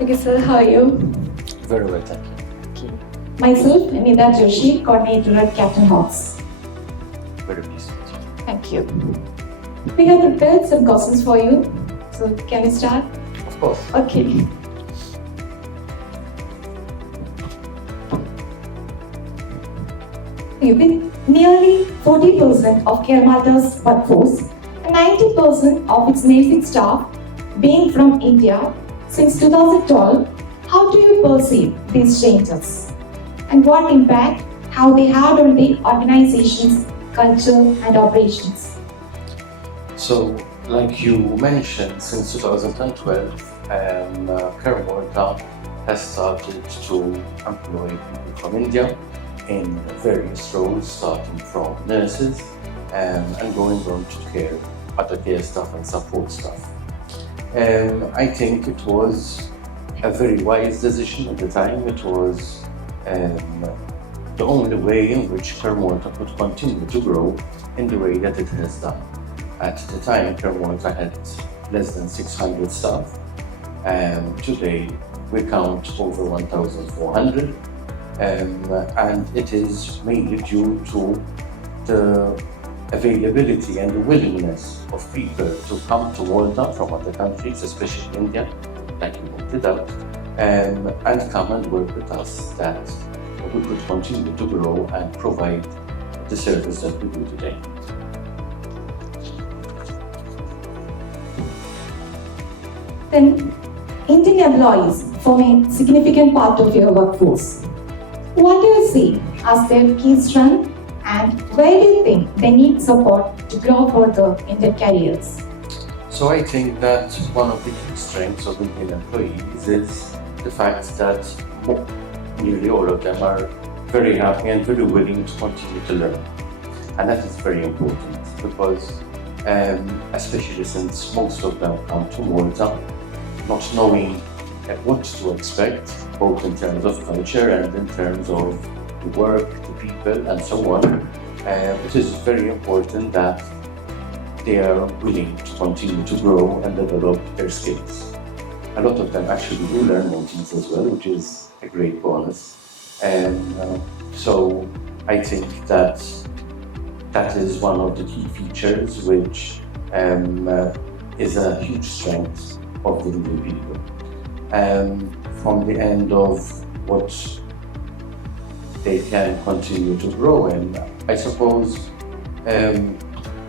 Okay, sir, how are you? Very well, thank you. Okay. Myself, Nida Joshi, coordinator at Captain Hawks. Very pleased with you. Thank you. We have prepared some questions for you. So, can we start? Of course. Okay. With nearly 40% of Malta's workforce and 90% of its nursing staff being from India since 2012, how do you perceive these changes? And what impact have they had on the organization's culture and operations? So, like you mentioned, since 2012, Malta has started to employ people from India in various roles, starting from nurses and going on to other care staff and support staff. I think it was a very wise decision at the time. It was the only way in which Malta could continue to grow in the way that it has done. At the time, Malta had less than 600 staff, and today we count over 1,400, and it is mainly due to the availability and the willingness of people to come to Malta from other countries, especially India, like you pointed out, and come and work with us, that we could continue to grow and provide the service that we do today. Then, Indian employees form a significant part of your workforce. What do you see as their key strength, and where do you think they need support to grow further in their careers? So I think that one of the key strengths of Indian employees is the fact that nearly all of them are very happy and very willing to continue to learn. And that is very important because, especially since most of them come to Malta not knowing what to expect, both in terms of culture and in terms of the work, the people, and so on, it is very important that they are willing to continue to grow and develop their skills. A lot of them actually do learn Maltese as well, which is a great bonus. So I think that is one of the key features which is a huge strength of the Indian people. From the end of what they can continue to grow in, I suppose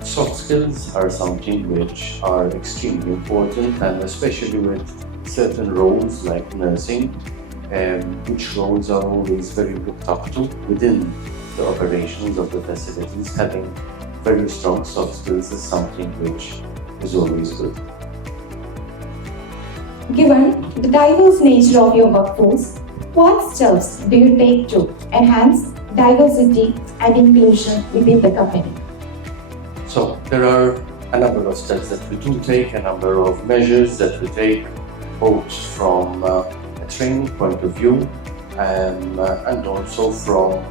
soft skills are something which are extremely important, and especially with certain roles like nursing, which roles are always very looked up to within the operations of the facilities. Having very strong soft skills is something which is always good. Given the diverse nature of your workforce, what steps do you take to enhance diversity and inclusion within the company? So there are a number of steps that we do take, a number of measures that we take, both from a training point of view and also from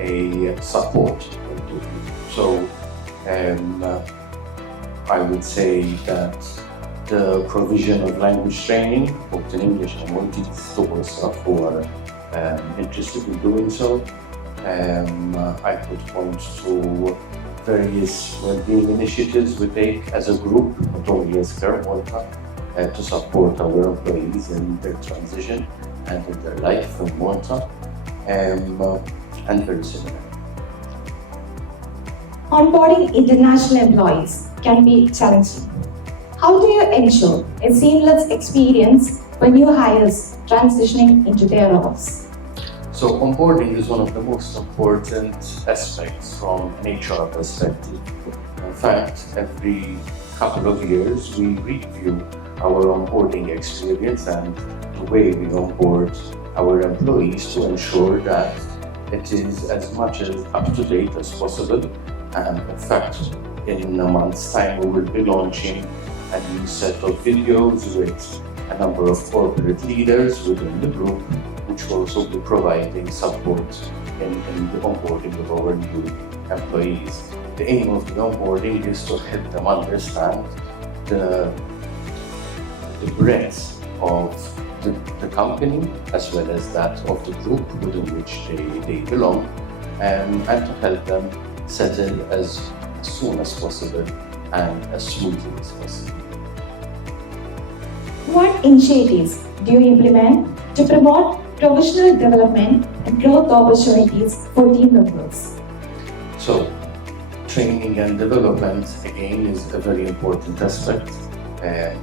a support point of view. So I would say that the provision of language training, both in English and Maltese, towards staff who are interested in doing so. I could point to various well-being initiatives we take as a group, not only as Malta, to support our employees in their transition and in their life in Malta, and very similar. Onboarding international employees can be challenging. How do you ensure a seamless experience for new hires transitioning into their roles? So onboarding is one of the most important aspects from an HR perspective. In fact, every couple of years we review our onboarding experience and the way we onboard our employees to ensure that it is as much as up to date as possible. And in fact, in a month's time we will be launching a new set of videos with a number of corporate leaders within the group, which will also be providing support in the onboarding of our new employees. The aim of the onboarding is to help them understand the breadth of the company as well as that of the group within which they belong, and to help them settle as soon as possible and as smoothly as possible. What initiatives do you implement to promote professional development and growth opportunities for team members? So, training and development again is a very important aspect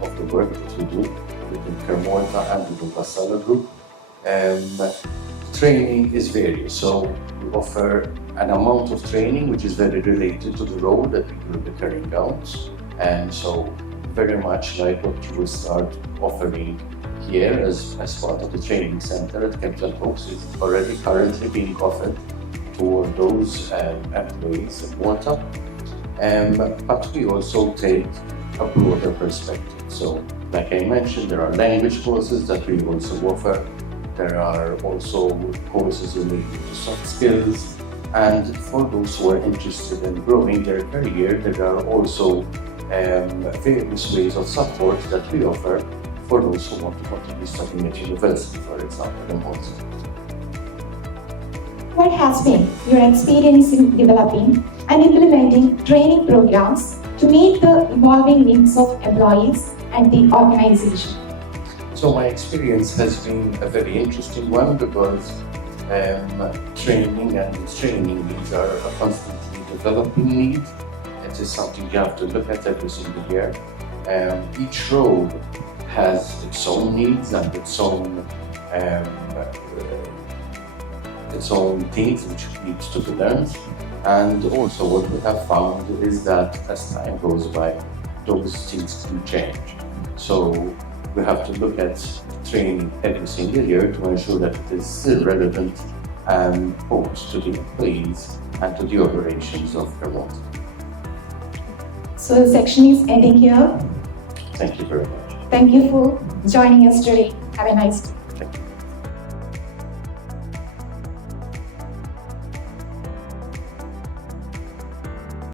of the work that we do within Malta and within Vassallo group. Training is various, so we offer an amount of training which is very related to the role that people will be carrying out, and so very much like what you will start offering here as part of the training center at Capital Hooks is already currently being offered to all those employees at Malta. But we also take a broader perspective. So, like I mentioned, there are language courses that we also offer. There are also courses related to soft skills. And for those who are interested in growing their career, there are also various ways of support that we offer for those who want to continue studying at university, for example, in Malta. What has been your experience in developing and implementing training programs to meet the evolving needs of employees and the organization? So my experience has been a very interesting one because training and training needs are a constantly developing need. It is something you have to look at every single year. Each role has its own needs and its own things which needs to be learned. And also what we have found is that as time goes by, those things do change. So we have to look at training every single year to ensure that it is still relevant both to the employees and to the operations of Malta. So the section is ending here. Thank you very much. Thank you for joining us today. Have a nice day.